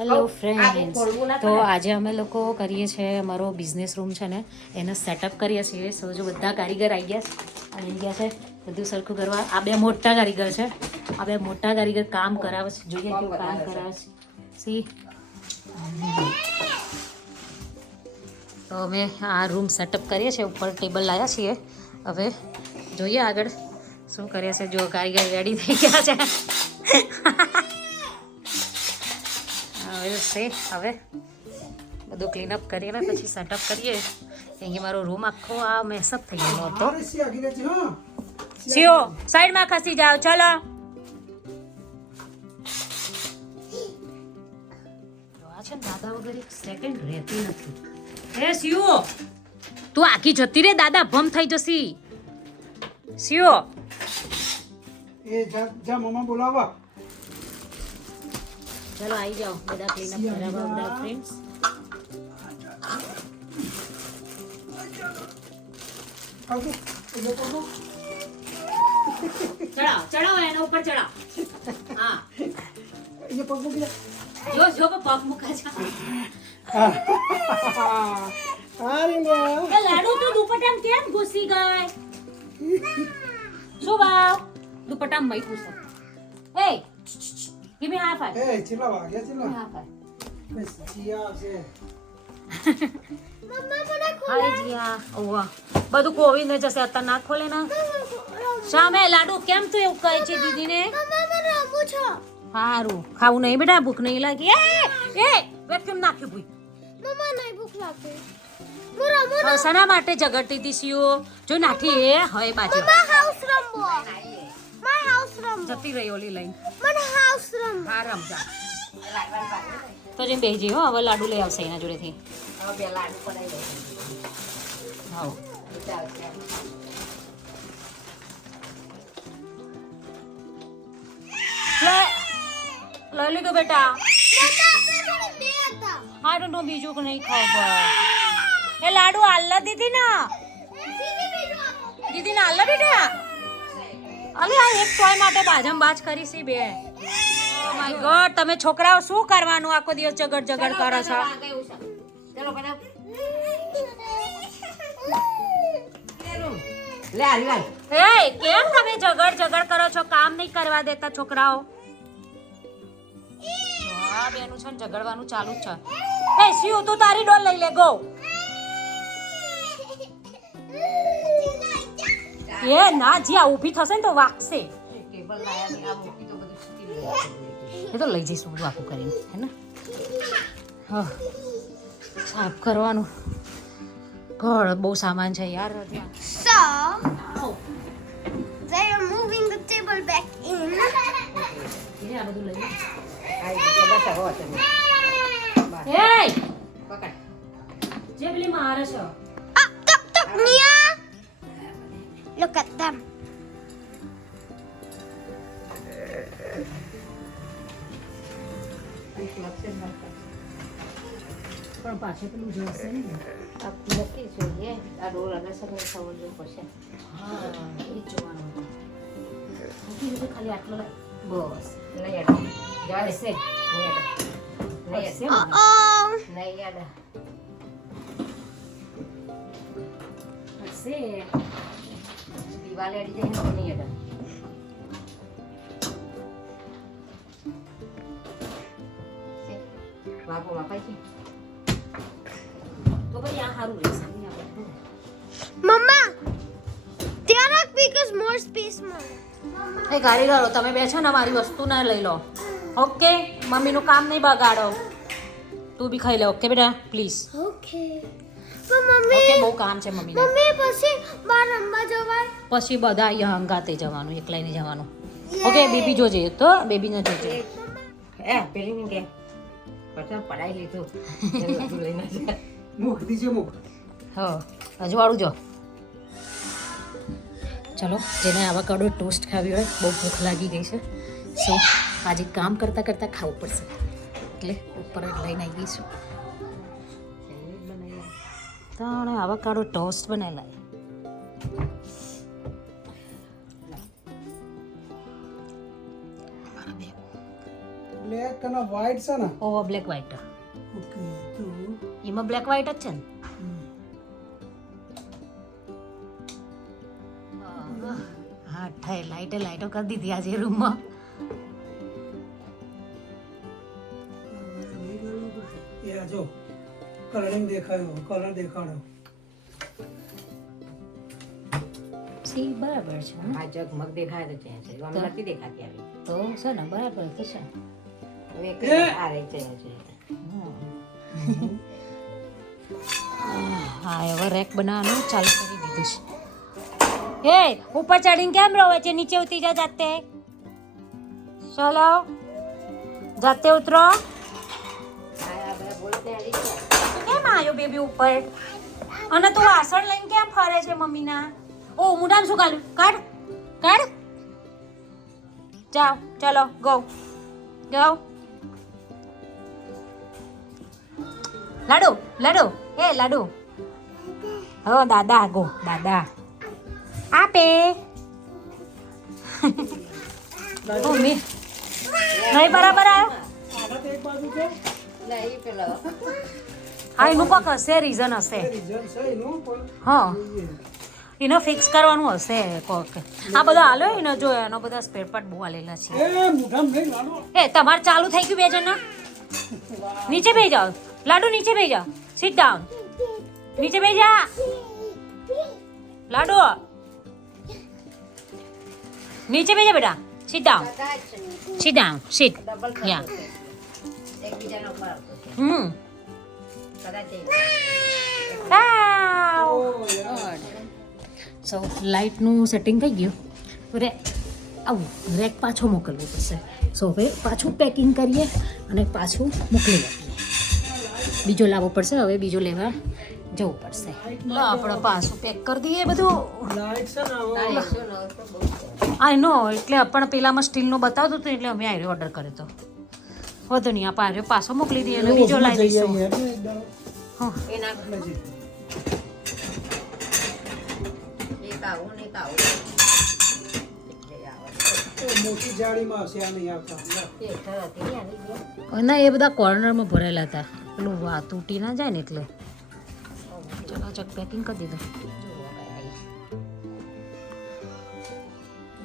Hello friends, તો આજે અમે લોકો કરીએ છીએ અમારો બિઝનેસ રૂમ છે ને એને સેટઅપ કરીએ છીએ. સો જો બધા કારીગર આવી ગયા છે બધું સરખું કરવા. આ બે મોટા કારીગર છે, આ બે મોટા કારીગર કામ કરાવે છે. જોઈએ કેવું કામ કરાવે છે. સી તો અમે આ રૂમ સેટઅપ કરીએ છીએ, ઉપર ટેબલ લાવ્યા છીએ. હવે જોઈએ આગળ શું કરીએ છીએ. જો કારીગર રેડી થઈ ગયા છે. હવે બધું ક્લીનઅપ કરીને પછી સેટઅપ કરીએ. અહીંયા મારો રૂમ આખો આ મેસઅપ થઈ ગયેલો હતો. સીઓ સાઈડમાં ખસી જાઓ, ચલો. આ છે ને દાદા વગર એક સેકન્ડ રહેતી નથી. હે સીઓ, તું આખી જતી રે, દાદા ભમ થઈ જશી. સીઓ એ જા મમ્મા બોલાવા. ચલો આવી જાઓ, બધા ક્લીનઅપ કરાવવા બધા ફ્રેન્ડ્સ. ચડાવ ચડાવ એના ઉપર ચડાવ. હા એ પગ મૂકી જો જો પગ મૂકા છે. એ લાડુ તો દુપટ્ટામાં કેમ ઘૂસી ગઈ? શું ભાવ દુપટ્ટામાં મય ઘૂસે? એ give me high five. એ ચીલા વાગ્યા ચીલા. high five. બસ જીયા છે. મમ્મા મને હાય જીયા. ઓવા બધું કોવીને જશે, અત્યારે ના ખોલે ના. સામે લાડુ કેમ તું એવું કહે છે દીદીને? મમ્મા મને રમવું છે. સારું ખાવું નહીં બેટા, ભૂખ નહીં લાગી. એ વેક્યુમ નાખ્યું ભૂઈ. મમ્મા નહીં ભૂખ લાગતી. હું રમું ને. સના માટે ઝઘડતી હતી સીઓ. જો નાઠી એ હોય બાજુ મમ્મા હાઉસ રમવો. માય હાઉસ રમવો. જતી રહી ઓલી લઈને. મને હાઉસ રમવો. હા રમજા. તો જેમ બેસી હો, હવે લાડુ લઈ આવશે એના જોડેથી. હાઉ લઈ લીધું બેટા. મમ્મા આપણે જોડે બે હતા. હારું નો બીજું કે નહીં ખબર. એ લાડુ આલ્લા દીદી ના દીદી બીજું આપો. દીદી ના આલ્લા બેટા. અલે આ એક ટોય માટે બાજમ બાજ કરી સી બે. ઓ માય ગોડ, તમે છોકરાઓ શું કરવાનું આખો દિવસ ઝગડ ઝગડ કરો છો? એ કેમ તમે ઝગડ ઝગડ કરો છો? કામ નહીં કરવા દેતા છોકરાઓ. આ બેનું છે ને ઝગડવાનું ચાલુ જ છે. એ શિવ તું તારી ડોલ લઈ લે, ગો. એ ના જી આ ઊભી થશે ને તો વાગશે. એ તો લઈ જઈશું બધું આખું કરીને, હે ને? હા સાફ કરવાનું. ઘર બહુ સામાન છે યાર. So, they are moving the table back in. આ બધું લઈ લે. જે પેલી મારે છે. Tuk, Mia. Look at them. પણ પાછળ પેલું જોશે ને. હા એ જ જોવાનું હતું. મૂકી દીધું, ખાલી આટલો લાય. બસ હશે. હશે મને. Oh. હશે. તો ભાઈ આ સારું રહેશે. નહીં આપણે. Mama, there are because more space, Mama. એ કારીગરો તમે બે છો ને મારી વસ્તુ ના લઈ લો. ઓકે, મમ્મીનું કામ નહીં બગાડો. તું બી ખાઈ લે. ઓકે બેટા પ્લીઝ. Okay. પણ મમ્મી ઓકે બહુ કામ છે મમ્મીને. મમ્મી પછી બહાર રમવા જવાય. પછી બધા અહીંયા હંગાતે જવાનું, એકલાઈ નહીં જવાનું. ઓકે બેબી જોજે તો, બેબી ને જોજે. મુખ દીજે મુખ. હા અજવાળું જો. ચલો, જેને આવાકાડો ટોસ્ટ ખાવી હોય, બહુ ભૂખ લાગી ગઈ છે, સો આજે કામ કરતાં કરતાં ખાવું પડશે, એટલે ઉપર જ લઈને આવી ગઈશું. તો આવાકાડો ટોસ્ટ બનાવેલા. બ્લેક અને વ્હાઈટ છે ને ઓવર બ્લેક વ્હાઈટ ઓકે તો એમાં બ્લેક વ્હાઈટ જ છે ને હા ઠાઈ લાઈટો કરી દીધી આજે રૂમમાં એ આ જો કલરિંગ દેખાયો કલર દેખાડો સી બરાબર છે હં? આ જગમગ દેખાય તો છે આમ નથી દેખાતી આવી તો છે ને બરાબર તો છે હવે એક આ રહી છે હા હવે રેક બનાવવાનું ચાલુ કરી દીધું છે એ ઉપર ચડીને કેમ રહો છે નીચે ઉતરી જાઓ જાતે ચલો જાતે ઉતરો કેમ આવ્યો બેબી ઉપર અને તું વાસણ લઈને કેમ ફરે છે મમ્મીના ઓ મુડામ શું કાઢ્યું કાઢ જાઓ ચલો ગો લાડુ એ લાડુ હો દાદા ગો દાદા આપે મમ્મી નહીં બરાબર આવ્યો આગળ તો એક બાજુ છે લઈ પેલો હા એનું કોક હશે રીઝન હશે રીઝન છે એનું પણ હા જોઈએ. એને ફિક્સ કરવાનું હશે કોક આ બધો હાલ્યો એનો જો એનો બધા સ્પેર પાર્ટ બહુ હાલેલા છે એ મોઢામાં નહીં લાડો એ તમારે ચાલુ થઈ ગયું બે જણના નીચે બેસી જાઓ લાડુ નીચે બેસી જાઓ સિટ ડાઉન નીચે બેસી જા લાડુ નીચે બેસી જા બેટા સિટ ડાઉન સિટ ડબલ યા એકબીજાના ઉપર આવતો છે કદાચ સો લાઇટનું સેટિંગ થઈ ગયું હવે આવું રેક પાછો મોકલવો પડશે સો હવે પાછું પેકિંગ કરીએ અને પાછું મોકલી આપીએ બીજો લાવવો પડશે હવે બીજો લેવા જવું પડશે આપણે પાછું પેક કરી દઈએ બધું લાઈટ છે ને હવે આ નો એટલે પણ પેલામાં સ્ટીલનો બતાવતું હતું એટલે અમે આર્યો ઓર્ડર કર્યો હતો વધુ નહીં આપણે આર્યો પાછો મોકલી દઈએ અને બીજો લાવી દઈશું હા એના એક આવું ને એક આવું મોટી જાળીમાં હશે આ નહીં આવતા ના એ બધા કોર્નરમાં ભરેલા હતા પેલું વા તૂટી ના જાય ને એટલે ચકાચક પેકિંગ કરી દીધું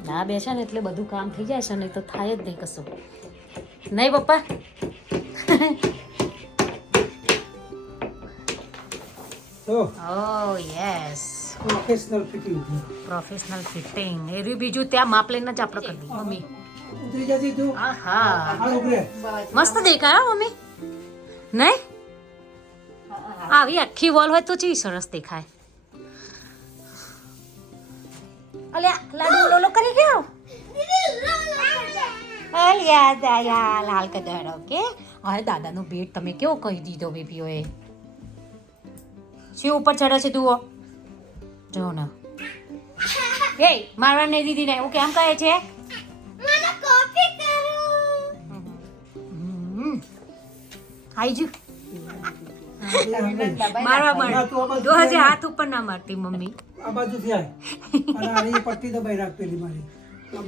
ના બેસે ને એટલે બધું કામ થઈ જાય છે નહીં તો થાય જ નહીં કશું નહીં પપ્પા તો ઓ yes professional fitting professional fitting એ રહ્યું બીજું ત્યાં માપ લઈને જ આપણે કરી દઈએ મમ્મી ઉતરી જતી તું આહા આ ઉભરે મસ્ત દેખાય હો મમ્મી નહીં આવી આખી વોલ હોય તો ચી સરસ દેખાય અલ્યા લાડુ લોલો કરી ગયો અલ્યા દાયા લાલ કલર ઓકે હવે દાદાનો ભેટ તમે કેવો કહી દીધો બેબીઓએ શી ઉપર ચડે છે તું જો ને એ મારવા નહીં દીધી ને હું કેમ કહે છે મને કોપી કરો આઈજુ મારવા માંડ તો હજી હાથ ઉપર ના મારતી મમ્મી આ બાજુથી આય અને આની પટ્ટી દબાઈ રાખ પેલી મારી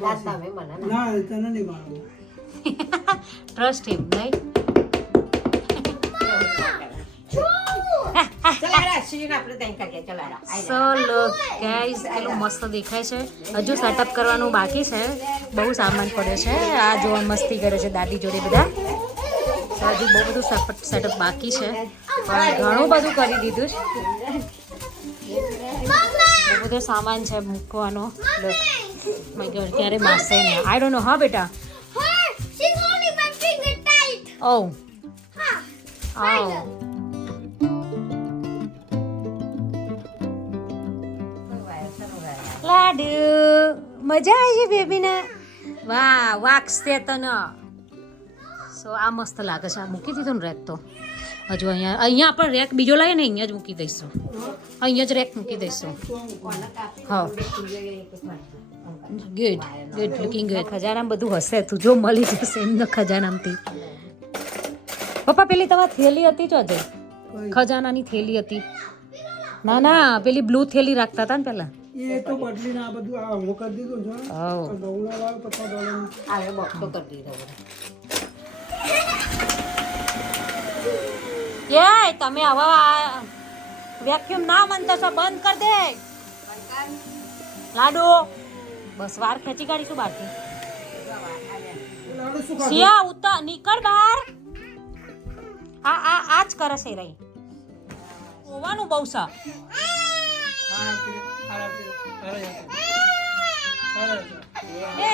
દાંત નામે મને ના તને નહીં મારવું ટ્રસ્ટ હિમ નહીં ચલાડા સીન આપણે ત્યાં કરીએ ચલાડા સો લુક ગાઈસ કેટલું મસ્ત દેખાય છે હજુ સેટઅપ કરવાનું બાકી છે બહુ સામાન પડ્યો છે આ જોવા મસ્તી કરે છે દાદી જોડે બધા હજુ બહુ બધું સેટઅપ બાકી છે પણ ઘણું બધું કરી દીધું છે બહુ બધો સામાન છે મૂકવાનો લુક માય ગોડ ક્યારે માસે ને આઈ ડોન્ટ નો હા બેટા Her, she's holding my finger tight. O Huh. ઓ લાડુ મજા આવી છે બેબીને વાહ વાગશે તને સો આ મસ્ત લાગે છે આ મૂકી દીધું ને રેક તો હજુ અહીંયા આપણે રેક બીજો લાવીએ ને અહીંયા જ મૂકી દઈશું અહીંયા જ રેક મૂકી દઈશું હા ગુડ ગુડ લુકિંગ ગુડ ખજાનામાં બધું હશે તું જો મળી જશે એમને ખજાનામાંથી પપ્પા પેલી તમારી થેલી હતી જો અજય ખજાનાની થેલી હતી ના ના પેલી બ્લુ થેલી રાખતા હતા ને પેલા એ તો બદલીને આ બધું આ હું કરી દીધું છો ઓ $50 $50 આવે બોક્સ તો કરી દીધો તમે હવે વેક્યુમ ના મનતો છો બંધ કર દે લાડુ બસ વાર ખેંચી કાઢીશું બાકી લાડુ શું ખાધું? સિયા ઉતા નીકળ બહાર આ જ કરે છે રહી હોવાનું બહુ છે હા, પીલે. હારા પીલે. હારા જા. હારા જા. એ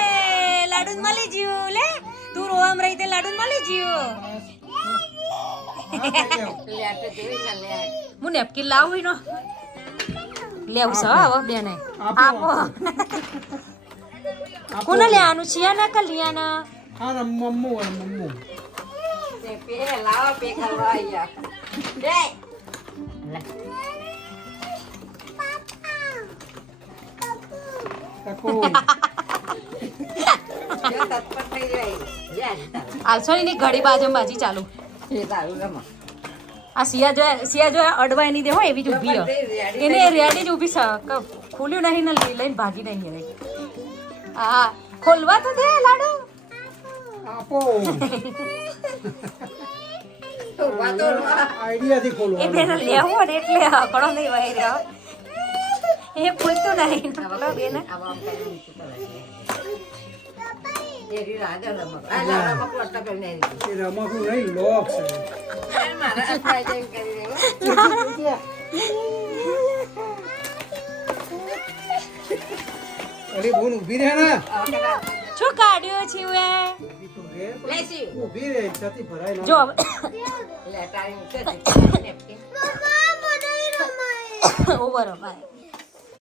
લાડુ મળી ગયું લે તું રોવામ રહી તે લાડુ મળી ગયું હા, ખાઈ આવો. લેટ જોઈ ને લેટ. હું નેપકિન લાવું નો લેવું છે હવે બેને આપો કોને લેવાનું છે કે લિયાના હારા મમ્મુ હોય, મમ્મુ. તે પે લાવો પે કરવા આયા. દે. લે. કાકો. જો તત્પર થઈ રહી. યાર તારું. આલસોની ઘડી બાજુ બાજી ચાલુ એ તારું રમો. આ સિયા જો અડવાય નહીં દે હોય એવી જ ઊભી હ એને રેડી જ ઊભી છે ખોલ્યું નહીં ને લઈને ભાગી નહીં હવે હા ખોલવા તો દે લાડુ આપો. તો વાતો આઈડિયાથી એ ખોલવાનું. બેન લેવો ને એટલે હકડો નહીં વહી રહ્યો એ પૂછતું નહીં બોલો બેન આવા કરી મૂકી તો એરી રાજા રમો. આ લાડા પકડતા કરીને એ રમકડું નહીં, લોક છે. મારા હાથમાં જઈને કરી દેવો. અરે બોલ ઊભી રહે ને. શું કાઢ્યો છે એ ઊભી તો રહે. લેસી. ઊભી રહે, છાતી ભરાય ના. જો લેટાડી મૂકે. નેપકિન. Mama, મને રમાય. ઓવર ભાઈ